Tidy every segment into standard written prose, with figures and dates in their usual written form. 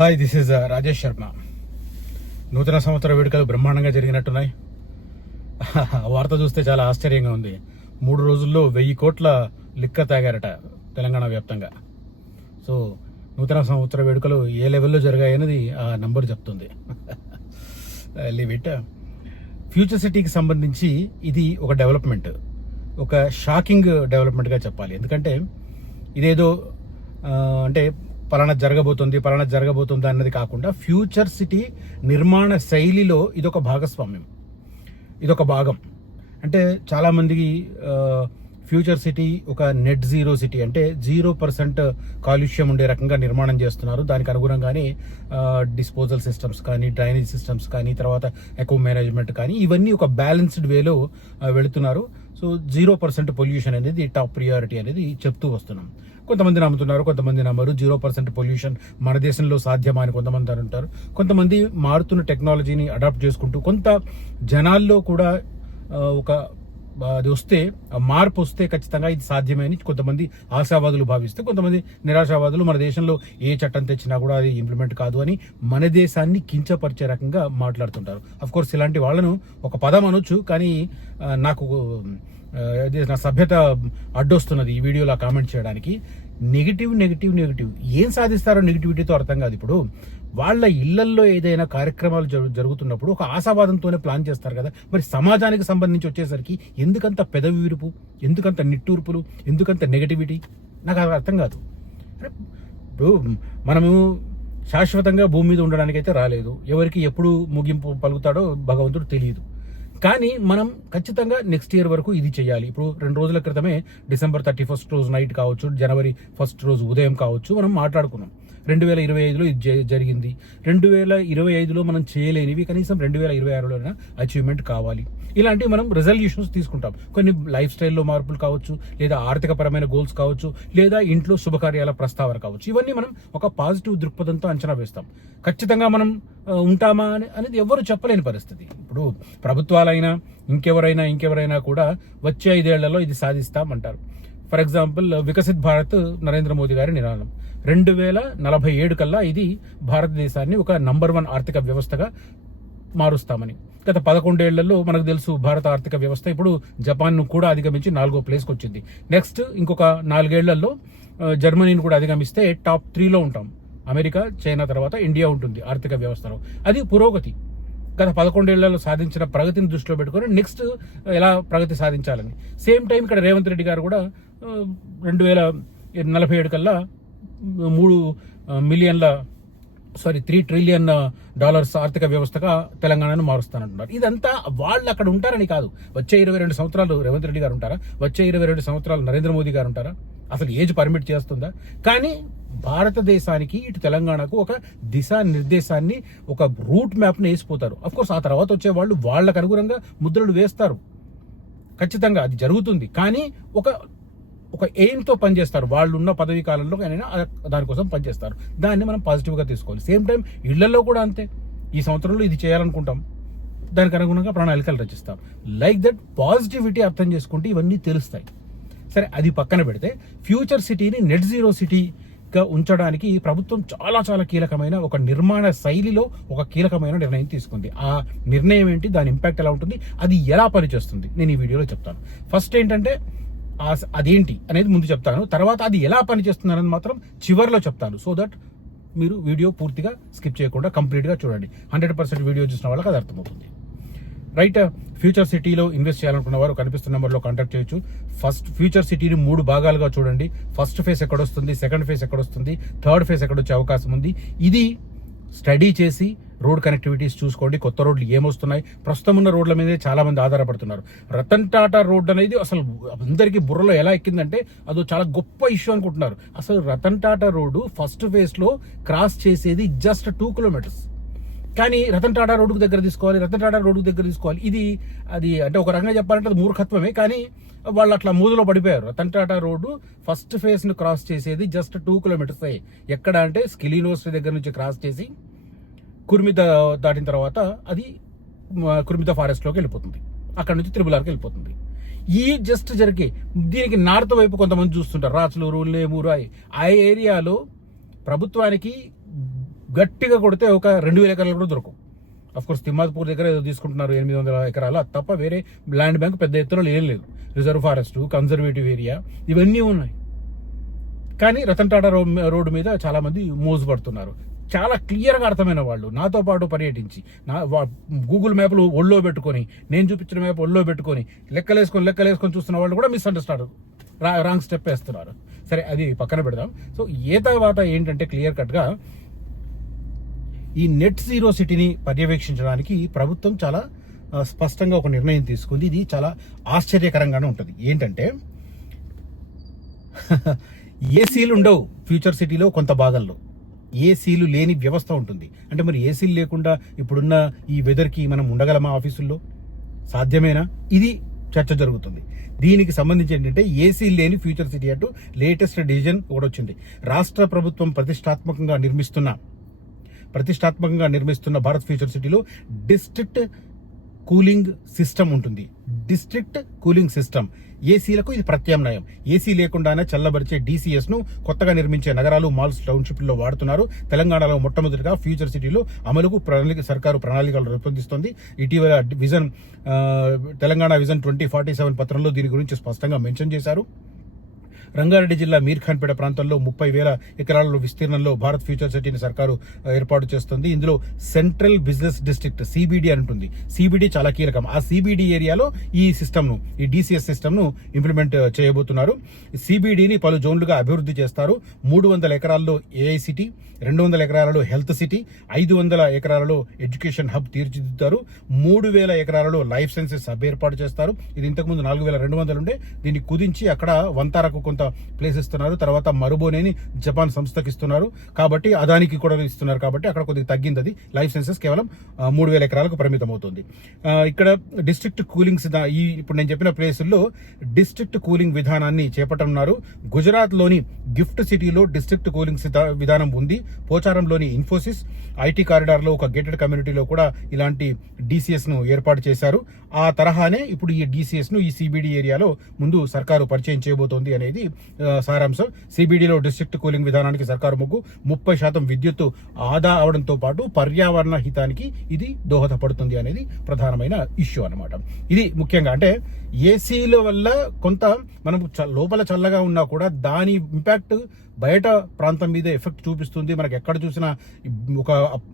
Hi, this is Rajesh Sharma. నూతన సంవత్సర వేడుకలు బ్రహ్మాండంగా జరిగినట్టున్నాయి. వార్త చూస్తే చాలా ఆశ్చర్యంగా ఉంది. 3 రోజుల్లో 1000 కోట్ల లిక్క తాగారట తెలంగాణ వ్యాప్తంగా. సో నూతన సంవత్సర వేడుకలు ఏ లెవెల్లో జరిగాయనేది ఆ నంబర్ చెప్తుంది. Leave it. ఫ్యూచర్ సిటీకి సంబంధించి ఇది ఒక డెవలప్మెంట్, ఒక షాకింగ్ డెవలప్మెంట్గా చెప్పాలి. ఎందుకంటే ఇదేదో అంటే పలానా జరగబోతుంది అన్నది కాకుండా ఫ్యూచర్ సిటీ నిర్మాణ శైలిలో ఇదొక భాగస్వామ్యం, ఇదొక భాగం. అంటే చాలామందికి ఫ్యూచర్ సిటీ ఒక నెట్ జీరో సిటీ, అంటే 0% కాలుష్యం ఉండే రకంగా నిర్మాణం చేస్తున్నారు. దానికి అనుగుణంగానే డిస్పోజల్ సిస్టమ్స్ కానీ, డ్రైనేజ్ సిస్టమ్స్ కానీ, తర్వాత ఎకో మేనేజ్మెంట్ కానీ, ఇవన్నీ ఒక బ్యాలెన్స్డ్ వేలో వెళుతున్నారు. సో 0% పొల్యూషన్ అనేది టాప్ ప్రియారిటీ అనేది చెప్తూ వస్తున్నాం. కొంతమంది నమ్ముతున్నారు, కొంతమంది నమ్మరు. 0% పొల్యూషన్ మన దేశంలో సాధ్యమా అని కొంతమంది అంటారు. కొంతమంది మారుతున్న టెక్నాలజీని అడాప్ట్ చేసుకుంటూ, కొంత జనాల్లో కూడా ఒక అది వస్తే, మార్పు వస్తే ఖచ్చితంగా ఇది సాధ్యమే అని కొంతమంది ఆశావాదులు భావిస్తే, కొంతమంది నిరాశావాదులు మన దేశంలో ఏ చట్టం తెచ్చినా కూడా అది ఇంప్లిమెంట్ కాదు అని మన దేశాన్ని కించపరిచే రకంగా మాట్లాడుతుంటారు. అఫ్ కోర్స్ ఇలాంటి వాళ్ళను ఒక పదం అనొచ్చు, కానీ నాకు నా సభ్యత అడ్డొస్తున్నది ఈ వీడియోలో కామెంట్ చేయడానికి. నెగిటివ్ ఏం సాధిస్తారో నెగిటివిటీతో అర్థం కాదు. ఇప్పుడు వాళ్ళ ఇళ్లల్లో ఏదైనా కార్యక్రమాలు జరుగుతున్నప్పుడు ఒక ఆశావాదంతోనే ప్లాన్ చేస్తారు కదా. మరి సమాజానికి సంబంధించి వచ్చేసరికి ఎందుకంత పెదవి విరుపు, ఎందుకంత నిట్టూర్పులు, ఎందుకంత నెగటివిటీ నాకు అది అర్థం కాదు. ఇప్పుడు మనము శాశ్వతంగా భూమి మీద ఉండడానికి అయితే రాలేదు. ఎవరికి ఎప్పుడు ముగింపు పలుకుతాడో భగవంతుడు తెలియదు. కానీ మనం ఖచ్చితంగా నెక్స్ట్ ఇయర్ వరకు ఇది చేయాలి. ఇప్పుడు 2 రోజుల క్రితమే December 31st రోజు నైట్ కావచ్చు, January 1st రోజు ఉదయం కావచ్చు, మనం మాట్లాడుకున్నాం. 2025లో ఇది జరిగింది. 2025లో మనం చేయలేనివి కనీసం 2026లోనే అచీవ్మెంట్ కావాలి. ఇలాంటివి మనం రెజల్యూషన్స్ తీసుకుంటాం. కొన్ని లైఫ్ స్టైల్లో మార్పులు కావచ్చు, లేదా ఆర్థికపరమైన గోల్స్ కావచ్చు, లేదా ఇంట్లో శుభకార్యాల ప్రస్తావన కావచ్చు. ఇవన్నీ మనం ఒక పాజిటివ్ దృక్పథంతో అంచనా వేస్తాం. ఖచ్చితంగా మనం ఉంటామా అనేది ఎవరు చెప్పలేని పరిస్థితి. ఇప్పుడు ప్రభుత్వాలైనా ఇంకెవరైనా కూడా వచ్చే 5 ఏళ్లలో ఇది సాధిస్తామంటారు. ఫర్ ఎగ్జాంపుల్, వికసిత్ భారత్ నరేంద్ర మోదీ గారి నినాదం 2047 కల్లా ఇది భారతదేశాన్ని ఒక నంబర్ 1 ఆర్థిక వ్యవస్థగా మారుస్తామని. గత 11 ఏళ్లలో మనకు తెలుసు భారత ఆర్థిక వ్యవస్థ ఇప్పుడు జపాన్ను కూడా అధిగమించి 4వ ప్లేస్కి వచ్చింది. నెక్స్ట్ ఇంకొక 4 ఏళ్లలో జర్మనీని కూడా అధిగమిస్తే టాప్ 3లో ఉంటాం. అమెరికా, చైనా తర్వాత ఇండియా ఉంటుంది ఆర్థిక వ్యవస్థలో. అది పురోగతి. గత 11 ఏళ్లలో సాధించిన ప్రగతిని దృష్టిలో పెట్టుకొని నెక్స్ట్ ఎలా ప్రగతి సాధించాలని. సేమ్ టైం ఇక్కడ రేవంత్ రెడ్డి గారు కూడా 2047 కల్లా $3 ట్రిలియన్ ఆర్థిక వ్యవస్థగా తెలంగాణను మారుస్తానంటున్నారు. ఇదంతా వాళ్ళు అక్కడ ఉంటారని కాదు. వచ్చే 22 సంవత్సరాలు రేవంత్ రెడ్డి గారు ఉంటారా? వచ్చే 22 సంవత్సరాలు నరేంద్ర మోదీ గారు ఉంటారా? అసలు ఏజ్ పర్మిట్ చేస్తుందా? కానీ భారతదేశానికి, ఇటు తెలంగాణకు ఒక దిశా నిర్దేశాన్ని, ఒక రూట్ మ్యాప్ని వేసిపోతారు. అఫ్ కోర్స్ ఆ తర్వాత వచ్చే వాళ్ళు వాళ్ళకు అనుగుణంగా ముద్రలు వేస్తారు. ఖచ్చితంగా అది జరుగుతుంది. కానీ ఒక ఎయిమ్తో పనిచేస్తారు. వాళ్ళు ఉన్న పదవీ కాలంలో అయినా దానికోసం పనిచేస్తారు. దాన్ని మనం పాజిటివ్గా తీసుకోవాలి. సేమ్ టైం ఇళ్లలో కూడా అంతే. ఈ సంవత్సరంలో ఇది చేయాలనుకుంటాం, దానికి అనుగుణంగా ప్రణాళికలు రచిస్తాం. లైక్ దట్ పాజిటివిటీ అర్థం చేసుకుంటే ఇవన్నీ తెలుస్తాయి. సరే, అది పక్కన పెడితే ఫ్యూచర్ సిటీని నెట్ జీరో సిటీగా ఉంచడానికి ప్రభుత్వం చాలా కీలకమైన ఒక నిర్మాణ శైలిలో ఒక కీలకమైన నిర్ణయం తీసుకుంది. ఆ నిర్ణయం ఏంటి, దాని ఇంపాక్ట్ ఎలా ఉంటుంది, అది ఎలా పనిచేస్తుంది, నేను ఈ వీడియోలో చెప్తాను. ఫస్ట్ ఏంటంటే అదేంటి అనేది ముందు చెప్తాను. తర్వాత అది ఎలా పనిచేస్తుందనేది మాత్రం చివరిలో చెప్తాను. సో దట్ మీరు వీడియో పూర్తిగా స్కిప్ చేయకుండా కంప్లీట్గా చూడండి. 100% వీడియో చూసిన వాళ్ళకి అది అర్థమవుతుంది. రైట్. ఫ్యూచర్ సిటీలో ఇన్వెస్ట్ చేయాలనుకున్న వారు కనిపిస్తున్న నెంబర్లో కాంటాక్ట్ చేయొచ్చు. ఫస్ట్ ఫ్యూచర్ సిటీని 3 భాగాలుగా చూడండి. ఫస్ట్ ఫేజ్ ఎక్కడొస్తుంది, సెకండ్ ఫేజ్ ఎక్కడొస్తుంది, థర్డ్ ఫేజ్ ఎక్కడొచ్చే అవకాశం ఉంది. ఇది స్టడీ చేసి రోడ్ కనెక్టివిటీస్ చూసుకోండి. కొత్త రోడ్లు ఏమొస్తున్నాయి, ప్రస్తుతం ఉన్న రోడ్ల మీదే చాలా మంది ఆధారపడుతున్నారు. రతన్ టాటా రోడ్ అనేది అసలు అందరికీ బుర్రలో ఎలా ఎక్కిందంటే అదో చాలా గొప్ప ఇష్యూ అనుకుంటున్నారు. అసలు Ratan Tata road first phase లో క్రాస్ చేసేది జస్ట్ 2 కిలోమీటర్స్. కానీ రతన్ టాటా రోడ్డుకు దగ్గర తీసుకోవాలి. ఇది అది అంటే ఒక రకంగా చెప్పాలంటే అది మూర్ఖత్వమే. కానీ వాళ్ళు అట్లా మూదులో పడిపోయారు. Ratan Tata road first phase ను క్రాస్ చేసేది జస్ట్ 2 కిలోమీటర్స్. ఎక్కడ అంటే స్కిల్ యూనివర్సిటీ దగ్గర నుంచి క్రాస్ చేసి కుర్మిద దాటిన తర్వాత అది కుర్మిద ఫారెస్ట్లోకి వెళ్ళిపోతుంది. అక్కడ నుంచి త్రిబులార్కి వెళ్ళిపోతుంది. ఈ జస్ట్ జరిగే దీనికి నార్త్ వైపు కొంతమంది చూస్తుంటారు. రాచలూరు, లేమూరు, ఆ ఏరియాలో ప్రభుత్వానికి గట్టిగా కొడితే ఒక 2000 ఎకరాలు కూడా దొరకవు. అఫ్కోర్స్ తిమ్మాపూర్ దగ్గర ఏదో తీసుకుంటున్నారు 800 ఎకరాలు, అది తప్ప వేరే ల్యాండ్ బ్యాంక్ పెద్ద ఎత్తున ఏం లేదు. రిజర్వ్ ఫారెస్ట్, కన్జర్వేటివ్ ఏరియా ఇవన్నీ ఉన్నాయి. కానీ రతన్ టాటా రోడ్డు మీద చాలామంది మోజు పడుతున్నారు. చాలా క్లియర్గా అర్థమైన వాళ్ళు నాతో పాటు పర్యటించి గూగుల్ మ్యాప్లు ఒళ్ళో పెట్టుకొని, నేను చూపించిన మ్యాప్ ఒళ్ళో పెట్టుకొని లెక్కలేసుకొని చూస్తున్న వాళ్ళు కూడా మిస్అండర్స్టాండ్, రాంగ్ స్టెప్ వేస్తున్నారు. సరే, అది పక్కన పెడదాం. సో తర్వాత ఏంటంటే క్లియర్ కట్గా ఈ నెట్ జీరో సిటీని పర్యవేక్షించడానికి ప్రభుత్వం చాలా స్పష్టంగా ఒక నిర్ణయం తీసుకుంది. ఇది చాలా ఆశ్చర్యకరంగానే ఉంటుంది. ఏంటంటే ఏసీలు ఉండవు ఫ్యూచర్ సిటీలో, కొంత భాగంలో ఏసీలు లేని వ్యవస్థ ఉంటుంది. అంటే మరి ఏసీలు లేకుండా ఇప్పుడున్న ఈ వెదర్కి మనం ఉండగలమా ఆఫీసుల్లో? సాధ్యమేనా? ఇది చర్చ జరుగుతుంది. దీనికి సంబంధించి ఏంటంటే ఏసీ లేని ఫ్యూచర్ సిటీ అంటూ లేటెస్ట్ డిసిజన్ ఒకటి వచ్చింది. రాష్ట్ర ప్రభుత్వం ప్రతిష్టాత్మకంగా నిర్మిస్తున్న భారత్ ఫ్యూచర్ సిటీలో డిస్ట్రిక్ట్ కూలింగ్ సిస్టమ్ ఉంటుంది. డిస్ట్రిక్ట్ కూలింగ్ సిస్టమ్ ఏసీలకు ఇది ప్రత్యామ్నాయం. ఏసీ లేకుండానే చల్లబరిచే DCS ను కొత్తగా నిర్మించే నగరాలు, మాల్స్, టౌన్షిప్లలో వాడుతున్నారు. తెలంగాణలో మొట్టమొదటిగా ఫ్యూచర్ సిటీలో అమలుకు సర్కారు ప్రణాళికలు రూపొందిస్తోంది. ఇటీవల తెలంగాణ విజన్ 2047 పత్రంలో దీని గురించి స్పష్టంగా మెన్షన్ చేశారు. రంగారెడ్డి జిల్లా మీర్ఖాన్పేట ప్రాంతంలో 30,000 ఎకరాల విస్తీర్ణంలో భారత్ ఫ్యూచర్ సిటీని సర్కారు ఏర్పాటు చేస్తుంది. ఇందులో సెంట్రల్ బిజినెస్ డిస్ట్రిక్ట్ CBD అని ఉంటుంది. CBD చాలా కీలకం. ఆ CBD ఏరియాలో ఈ DCS సిస్టమ్ను ఇంప్లిమెంట్ చేయబోతున్నారు. CBDని పలు జోన్లుగా అభివృద్ధి చేస్తారు. 300 ఎకరాల్లో AI సిటీ, 200 ఎకరాలలో హెల్త్ సిటీ, 500 ఎకరాలలో ఎడ్యుకేషన్ హబ్ తీర్చిదిద్దుతారు. 3,000 ఎకరాలలో లైఫ్ సైన్సెస్ హబ్ ఏర్పాటు చేస్తారు. ఇది ఇంతకుముందు 4,200 ఉండే, దీన్ని కుదించి అక్కడ వంతారకు కొంత ప్లేస్ ఇస్తున్నారు. తర్వాత మరుబోనేని జపాన్ సంస్థకి ఇస్తున్నారు, కాబట్టి అదానికి కూడా ఇస్తున్నారు, కాబట్టి అక్కడ కొద్దిగా తగ్గింది. అది లైఫ్ సైన్సెస్ కేవలం 3,000 ఎకరాలకు పరిమితం అవుతుంది. ఇక్కడ డిస్ట్రిక్ట్ కూలింగ్ ఇప్పుడు నేను చెప్పిన ప్లేసుల్లో డిస్ట్రిక్ట్ కూలింగ్ విధానాన్ని చేపట్టనున్నారు. గుజరాత్ లోని గిఫ్ట్ సిటీలో డిస్ట్రిక్ట్ కూలింగ్ విధానం ఉంది. పోచారంలోని ఇన్ఫోసిస్ IT కారిడార్ లో ఒక గేటెడ్ కమ్యూనిటీలో కూడా ఇలాంటి DCS ను ఏర్పాటు చేశారు. ఆ తరహానే ఇప్పుడు ఈ DCS ను ఈ CBD ఏరియాలో ముందు సర్కారు పరిచయం చేయబోతోంది అనేది సారాంశం. CBDలో డిస్ట్రిక్ట్ కూలింగ్ విధానానికి సర్కారు మొగ్గు. 30% విద్యుత్తు ఆదా అవడంతో పాటు పర్యావరణ హితానికి ఇది దోహదపడుతుంది అనేది ప్రధానమైన ఇష్యూ అన్నమాట. ఇది ముఖ్యంగా అంటే ఏసీల వల్ల కొంత మనం లోపల చల్లగా ఉన్నా కూడా దాని ఇంపాక్ట్ బయట ప్రాంతం మీద ఎఫెక్ట్ చూపిస్తుంది. మనకు ఎక్కడ చూసినా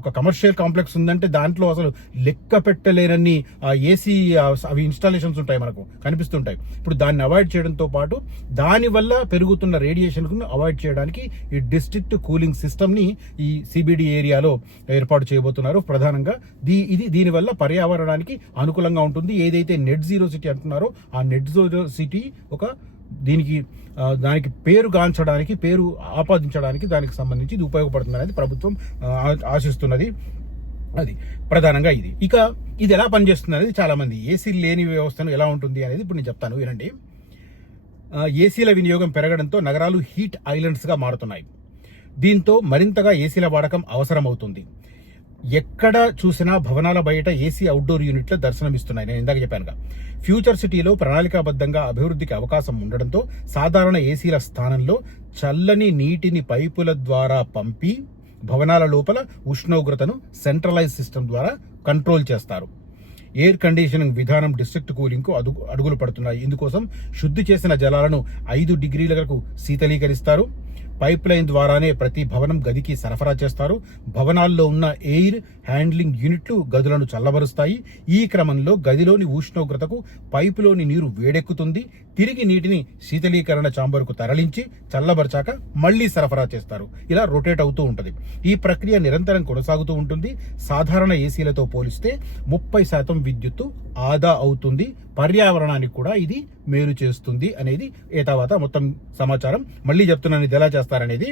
ఒక కమర్షియల్ కాంప్లెక్స్ ఉందంటే దాంట్లో అసలు లెక్క పెట్టలేనన్ని ఏసీ అవి ఇన్స్టాలేషన్స్ ఉంటాయి, మనకు కనిపిస్తుంటాయి. ఇప్పుడు దాన్ని అవాయిడ్ చేయడంతో పాటు దాని వల్ల పెరుగుతున్న రేడియేషన్ కు అవాయిడ్ చేయడానికి ఈ డిస్ట్రిక్ట్ కూలింగ్ సిస్టమ్ ని ఈ CBD ఏరియాలో ఏర్పాటు చేయబోతున్నారు. ప్రధానంగా దీనివల్ల పర్యావరణానికి అనుకూలంగా ఉంటుంది. ఏదైతే నెట్ జీరో సిటీ అంటున్నారో ఆ నెట్ జీరో సిటీ దానికి పేరు గాంచడానికి, పేరు ఆపాదించడానికి దానికి సంబంధించి ఇది ఉపయోగపడుతుంది అనేది ప్రభుత్వం ఆశిస్తున్నది. అది ప్రధానంగా ఇది ఎలా పనిచేస్తుంది అనేది చాలా మంది ఏసీ లేని వ్యవస్థను ఎలా ఉంటుంది అనేది ఇప్పుడు నేను చెప్తాను, వినండి. ఏసీల వినియోగం పెరగడంతో నగరాలు హీట్ ఐలాండ్స్ గా మారుతున్నాయి. దీంతో మరింతగా ఏసీల వాడకం అవసరమవుతుంది. ఎక్కడ చూసినా భవనాల బయట ఏసీ అవుట్డోర్ యూనిట్లు దర్శనమిస్తున్నాయి. నేను ఇందాక చెప్పానుగా, ఫ్యూచర్ సిటీలో ప్రణాళికాబద్ధంగా అభివృద్ధికి అవకాశం ఉండడంతో సాధారణ ఏసీల స్థానంలో చల్లని నీటిని పైపుల ద్వారా పంపి భవనాల లోపల ఉష్ణోగ్రతను సెంట్రలైజ్ సిస్టమ్ ద్వారా కంట్రోల్ చేస్తారు. ఎయిర్ కండిషనింగ్ విధానం డిస్ట్రిక్ట్ కూలింగ్ కు అడుగులు పడుతున్నాయి. ఇందుకోసం శుద్ధి చేసిన జలాలను 5 డిగ్రీలకు శీతలీకరిస్తారు. పైప్ లైన్ ద్వారానే ప్రతి భవనం గదికి సరఫరా చేస్తారు. భవనాల్లో ఉన్న ఎయిర్ హ్యాండ్లింగ్ యూనిట్లు గదులను చల్లబరుస్తాయి. ఈ క్రమంలో గదిలోని ఉష్ణోగ్రతకు పైపులోని నీరు వేడెక్కుతుంది. తిరిగి నీటిని శీతలీకరణ ఛాంబర్కు తరలించి చల్లబరచాక మళ్లీ సరఫరా చేస్తారు. ఇలా రొటేట్ అవుతూ ఉంటుంది. ఈ ప్రక్రియ నిరంతరం కొనసాగుతూ ఉంటుంది. సాధారణ ఏసీలతో పోలిస్తే 30% విద్యుత్తు ఆదా అవుతుంది. పర్యావరణానికి కూడా ఇది మేలు చేస్తుంది అనేది తర్వాత మొత్తం సమాచారం. మళ్ళీ చెప్తున్నాను ఇది ఎలా చేస్తారనేది.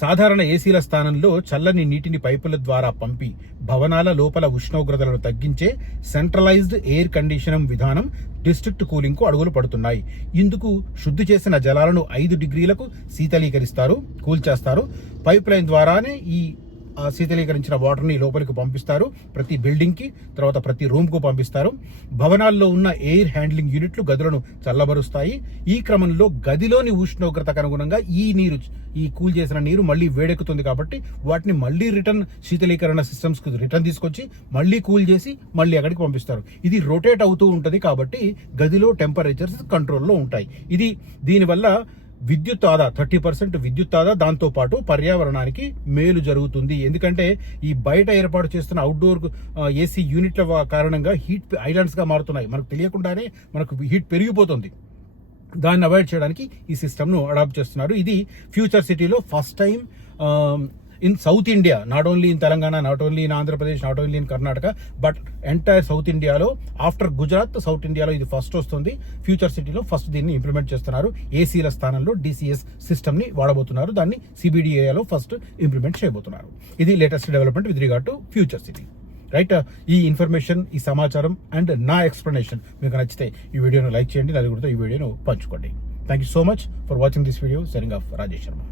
సాధారణ ఏసీల స్థానంలో చల్లని నీటిని పైపుల ద్వారా పంపి భవనాల లోపల ఉష్ణోగ్రతలను తగ్గించే సెంట్రలైజ్డ్ ఎయిర్ కండిషనింగ్ విధానం డిస్ట్రిక్ట్ కూలింగ్ కు అడుగులు పడుతున్నాయి. ఇందుకు శుద్ధి చేసిన జలాలను 5 డిగ్రీలకు శీతలీకరిస్తారు, కూల్ చేస్తారు. పైప్ లైన్ ద్వారానే ఈ ఆ శీతలీకరించిన వాటర్ని లోపలికి పంపిస్తారు, ప్రతి బిల్డింగ్కి, తర్వాత ప్రతి రూమ్కు పంపిస్తారు. భవనాల్లో ఉన్న ఎయిర్ హ్యాండ్లింగ్ యూనిట్లు గదులను చల్లబరుస్తాయి. ఈ క్రమంలో గదిలోని ఉష్ణోగ్రతకు అనుగుణంగా ఈ కూల్ చేసిన నీరు మళ్ళీ వేడెక్కుతుంది కాబట్టి వాటిని మళ్ళీ రిటర్న్ శీతలీకరణ సిస్టమ్స్కి రిటర్న్ తీసుకొచ్చి మళ్ళీ కూల్ చేసి మళ్ళీ అక్కడికి పంపిస్తారు. ఇది రొటేట్ అవుతూ ఉంటుంది కాబట్టి గదిలో టెంపరేచర్స్ కంట్రోల్లో ఉంటాయి. దీనివల్ల విద్యుత్ ఆదా 30% విద్యుత్ ఆదా, దాంతో పాటు పర్యావరణానికి మేలు జరుగుతుంది. ఎందుకంటే ఈ బయట ఏర్పాటు చేస్తున్న అవుట్డోర్ ఏసీ యూనిట్ల కారణంగా హీట్ ఐలాండ్స్ గా మారుతున్నాయి. మనకు తెలియకుండానే మనకు హీట్ పెరిగిపోతుంది. దాన్ని అవాయిడ్ చేయడానికి ఈ సిస్టమ్ను అడాప్ట్ చేస్తున్నారు. ఇది ఫ్యూచర్ సిటీలో first time in south India, not only in Telangana, not only in Andhra Pradesh, not only in Karnataka, but entire south ఇండియాలో ఆఫ్టర్ గుజరాత్ సౌత్ ఇండియాలో ఇది ఫస్ట్ వస్తుంది. ఫ్యూచర్ సిటీలో ఫస్ట్ దీన్ని ఇంప్లిమెంట్ చేస్తున్నారు. ఏసీల స్థానంలో DCS సిస్టమ్ ని వాడబోతున్నారు. దాన్ని CBDAలో ఫస్ట్ ఇంప్లిమెంట్ చేయబోతున్నారు. ఇది latest development with regard to future city. Right, ఈ ఇన్ఫర్మేషన్, ఈ సమాచారం అండ్ నా ఎక్స్ప్లెనేషన్ మీకు నచ్చితే ఈ వీడియోను లైక్ చేయండి, నలుగురితో ఈ వీడియోను పంచుకోండి. Thank you so much for watching this video. Signing off Rajesh Sharma.